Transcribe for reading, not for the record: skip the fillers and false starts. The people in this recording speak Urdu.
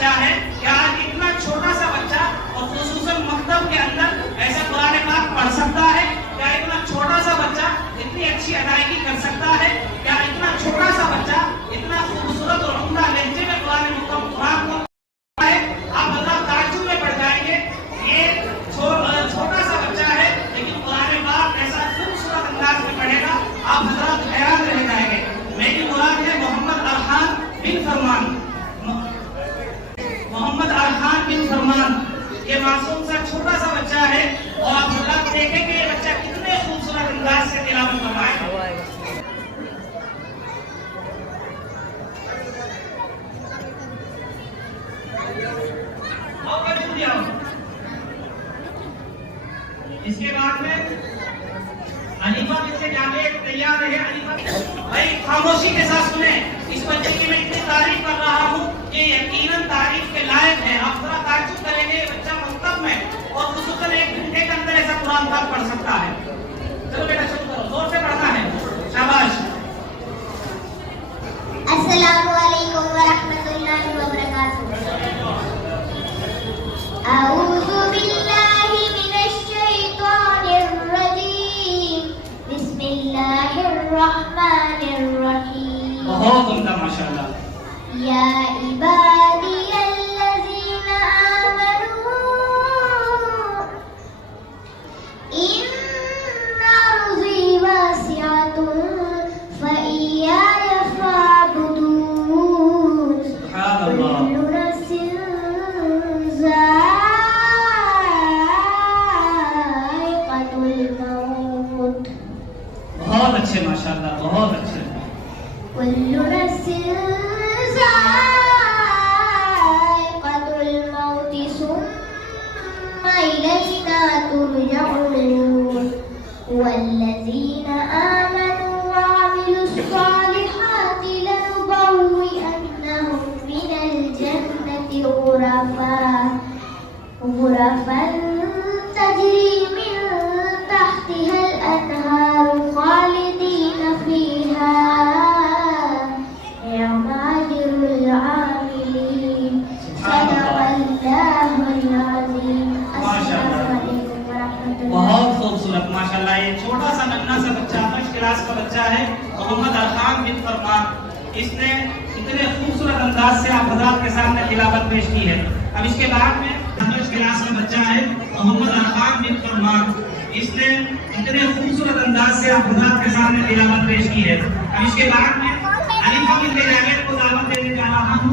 بچہ ہے کہ آج اتنا چھوٹا سا بچہ اور خصوصاً مکتب کے اندر ایسا قرآن پاک پڑھ سکتا ہے؟ کیا اتنا چھوٹا سا بچہ اتنی اچھی ادائیگی کر سکتا ہے؟ کیا اتنا چھوٹا سا بچہ اتنا خوبصورت اور عمدہ لہجے میں قرآن کو آپ حضرات تعجب میں پڑ جائیں گے. یہ چھوٹا سا بچہ ہے لیکن قرآن پاک ایسا خوبصورت انداز میں پڑھے گا آپ حضرات حیران رہ جائیں گے. میری مراد ہے محمد ارحان بن فرمان. محمد ارحان بن فرمان یہ معصوم سا چھوٹا سا بچہ ہے اور آپ حضرات دیکھیں کہ یہ بچہ کتنے خوبصورت انداز سے تلاوت کر رہا ہے. اس کے بعد میں علیفہ سے جانے تیار ہے. علیفہ بھائی خاموشی کے ساتھ سنیں. اس بچے کی میں اتنی تعریف کر رہا ہوں کہ یقیناً تعریف کے لائق ہے. آپ ذرا تعجب کریں گے بچہ مکتب میں اور خصوصاً 1 گھنٹے کے اندر ایسا قرآن پاک پڑھ سکتا ہے. چلو بیٹا شروع کرو, زور سے پڑھنا ہے. شاباش. السلام علیکم ورحمۃ اللہ وبرکاتہ. اعوذ باللہ من الشیطان الرجیم. بسم اللہ الرحمن الرحیم. بہت عمدہ ماشاءاللہ. یا عبادی الذین آمنوا ان ارضی واسعۃ فإیایا فاعبدون. سبحان اللہ. کل نفس ذائقۃ الموت. بہت اچھے ماشاءاللہ, بہت اچھے. كل نفس ذائقة الموت ثم إلينا ترجعون. والذين آمنوا وعملوا الصالحات لنبوئنهم من الجنة غرفا تجري من تحتها الأنهار خالدين فيها. بہت خوبصورت ماشاءاللہ. یہ چھوٹا سا ننھا سا بچہ 5 کلاس کا بچہ ہے محمد ارحان بن فرمان. اس نے اتنے خوبصورت انداز سے آپ حضرات کے سامنے تلاوت پیش کی ہے. اب اس کے بعد میں 5 کلاس کا بچہ ہے محمد ارحان بن فرمان. اس نے اتنے خوبصورت انداز سے آپ حضرات کے سامنے تلاوت پیش کی ہے. اب اس کے بعد میں علیفہ بن جابر کو دعوت دینے جا رہا ہوں.